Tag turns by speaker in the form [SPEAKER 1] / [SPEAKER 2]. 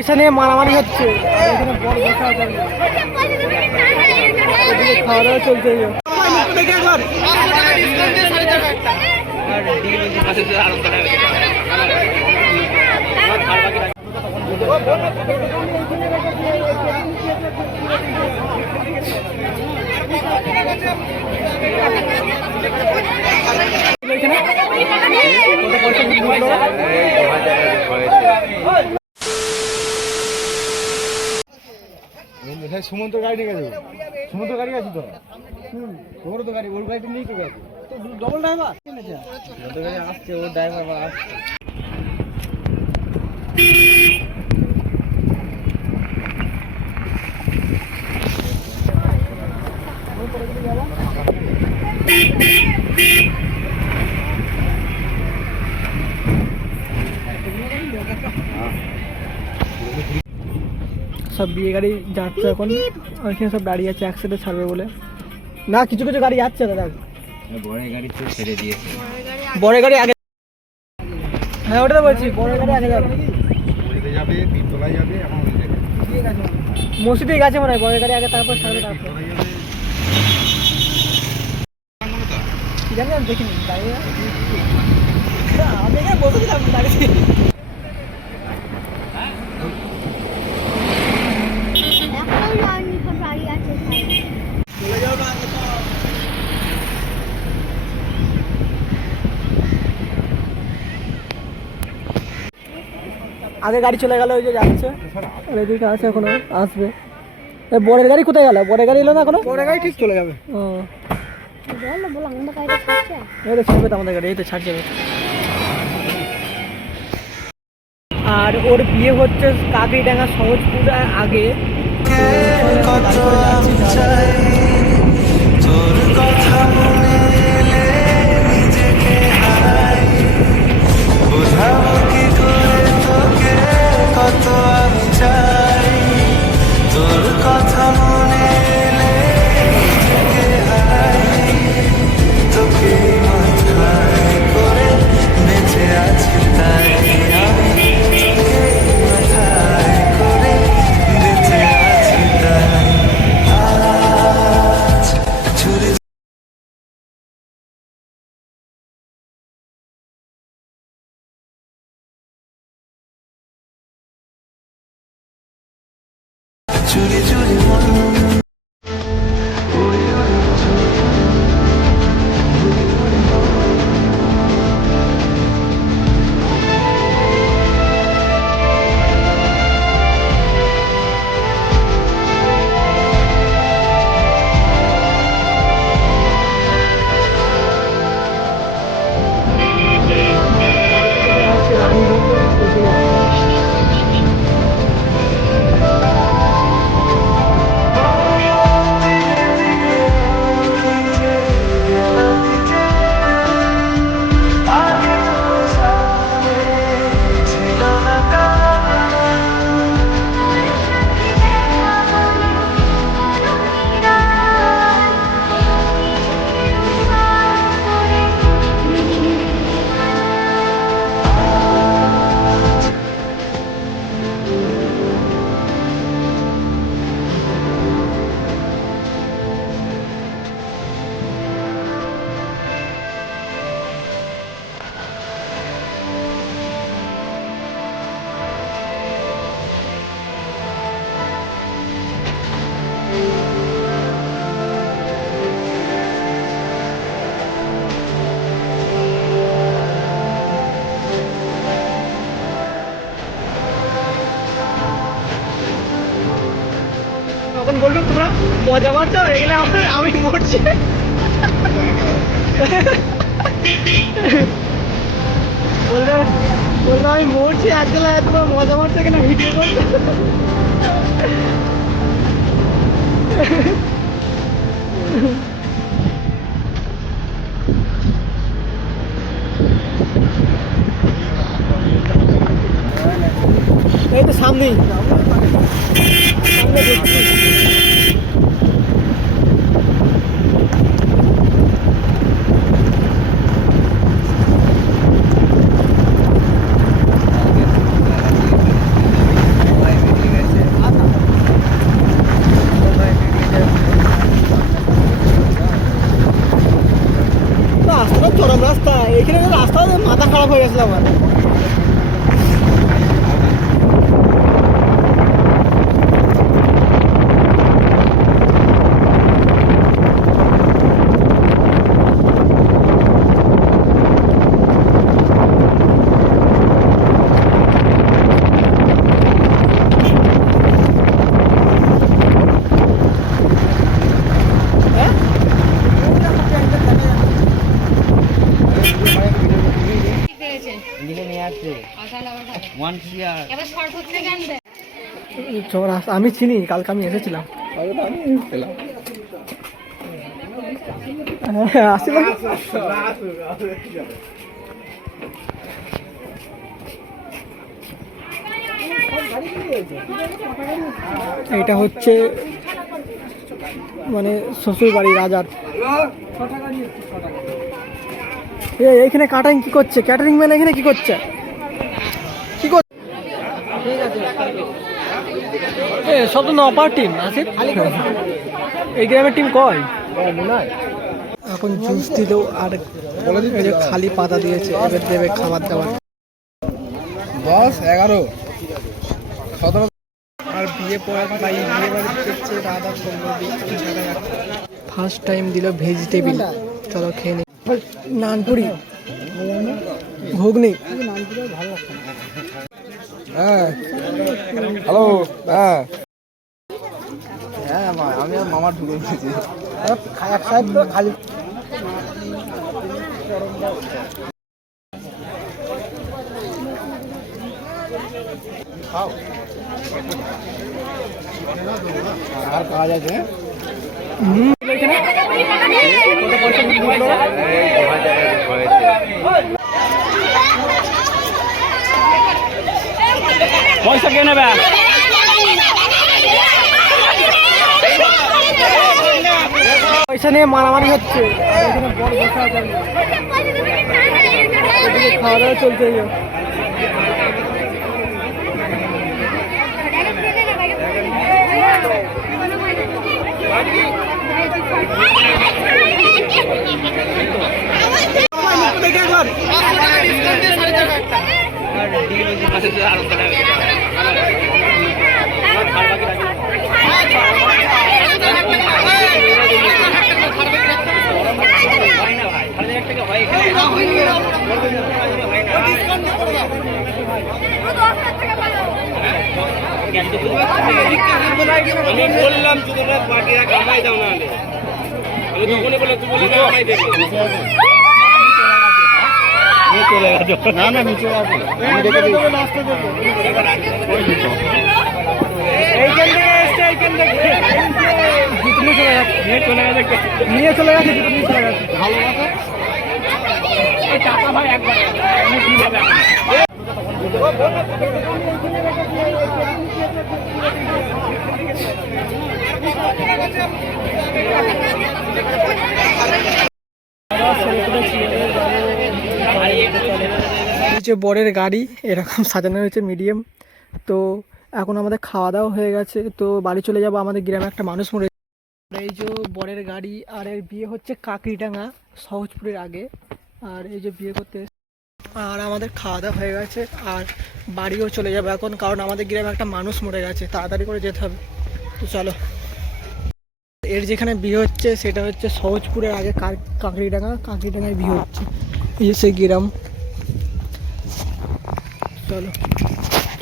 [SPEAKER 1] পয়সা নিয়ে মারামারি হচ্ছে। খাওয়া দাওয়া চলছে এখানে?
[SPEAKER 2] হ্যাঁ সুমন্ত গাড়ি নিয়ে গেছে সুমন্ত গাড়ি আছে তো? ওর তো গাড়ি ওর গাড়িটা নিয়ে তো গেছে।
[SPEAKER 1] ডবল ড্রাইভার
[SPEAKER 2] গাড়ি আসছে ওর ড্রাইভার আবার আসছে।
[SPEAKER 1] সব বিয়ে গাড়ি যাচ্ছে এখন। ওইখানে সব দাঁড়িয়ে আছে একসাথে ছাড়বে বলে। না কিছু কিছু গাড়ি যাচ্ছে দাদা।
[SPEAKER 2] বড় গাড়ি তো ছেড়ে দিয়েছে।
[SPEAKER 1] বড় গাড়ি আগে হ্যাঁ ওটা তো বলছি বড় গাড়ি আগে যাবে।
[SPEAKER 2] যাবে বীরতলায় যাবে এখন জায়গায়।
[SPEAKER 1] মসজিদে গেছে মনে হয় বড় গাড়ি আগে তারপর ছাড়বে তারপর। জানি আমি দেখিনি। দাঁড়িয়ে আমি এখানে বসেছিলাম দাঁড়িয়ে
[SPEAKER 3] এখন যাওয়ার নিকট বাড়ি আছে
[SPEAKER 1] আগে গাড়ি চলে গেল ওই যে যাচ্ছে। আর এদিকে আছে এখনও আসবে। এ বড়ের গাড়ি কোথায় গেল? বড়ের গাড়ি এলো না এখনও? বড় গাড়ি ঠিক চলে যাবে। ও। আর ওর বিয়ে হচ্ছে কাকড়িডাঙ্গা সহজপুর আগে। তখন মজা মারছো এগুলো আমার আমি মরছি। বলল বলল আমি মরছি, আজকাল তোমার মজা মারছো কেন? ভিডিও করছ? এই তো সামনেই। সামনে দেখছি। আমি চিনি কালকে আমি এসেছিলাম। আসছিলাম এটা হচ্ছে মানে শ্বশুর বাড়ি রাজার। এ এখানে কাটারিং কি করছে? ক্যাটারিং ম্যান এখানে কি করছে কি করছে এ সব তো নপার টিম আছে এই গ্রামের টিম কয়? এখন জুস দিল আর খালি পাতা দিয়েছে এবার দেবে খাবার দাবার।
[SPEAKER 2] দশ এগারো। সতেরো।
[SPEAKER 1] আর বিয়ে পড়ার ভাই বিয়ে বাড়ি দেখছে রাধা ফার্স্ট টাইম দিল ভেজিটেবিল চলো খেয়ে নি। নানপুরি। ঘুগনি।
[SPEAKER 2] হ্যাঁ। হ্যালো হ্যাঁ। আমি আর মামা ঢুকে গেছি।
[SPEAKER 1] এক সাইড খালি
[SPEAKER 2] আর কাজ আছে
[SPEAKER 4] পয়সা কে নেবে?
[SPEAKER 1] পয়সা নিয়ে মারামারি হচ্ছে। খাওয়া দাওয়া চলছে
[SPEAKER 4] আমি বললাম জুতোটা বাকিরা কামাই দাও না আমি তখনই বললাম তুমি বলে কামাই দেবে
[SPEAKER 2] না না নিচে আছে। আমি রেখে দিই
[SPEAKER 1] জুতো নিয়ে চলে যাচ্ছে। নিয়ে চলে গেছে। জুতো নিয়ে চলে গেছে। ভালো কথা। এই যে বরের গাড়ি, এরকম সাজানো হয়েছে মিডিয়াম। তো এখন আমাদের খাওয়া দাওয়া হয়ে গেছে, তো বাড়ি চলে যাব আমাদের গ্রামে একটা মানুষ মরে এই যে বরের গাড়ি, আর এর বিয়ে হচ্ছে কাকড়িডাঙ্গা, সহজপুরের আগে। আর এই যে বিয়ে করতে আর আমাদের খাওয়া দাওয়া হয়ে গেছে আর বাড়িও চলে যাবে এখন, কারণ আমাদের গ্রামে একটা মানুষ মরে গেছে, তাড়াতাড়ি করে যেতে হবে। তো চলো। এর যেখানে বিয়ে হচ্ছে সেটা হচ্ছে সহজপুরের আগে কাঁকড়িডাঙ্গা, কাঁকড়িডাঙ্গায় বিয়ে হচ্ছে। এই সেই গ্রাম। চলো।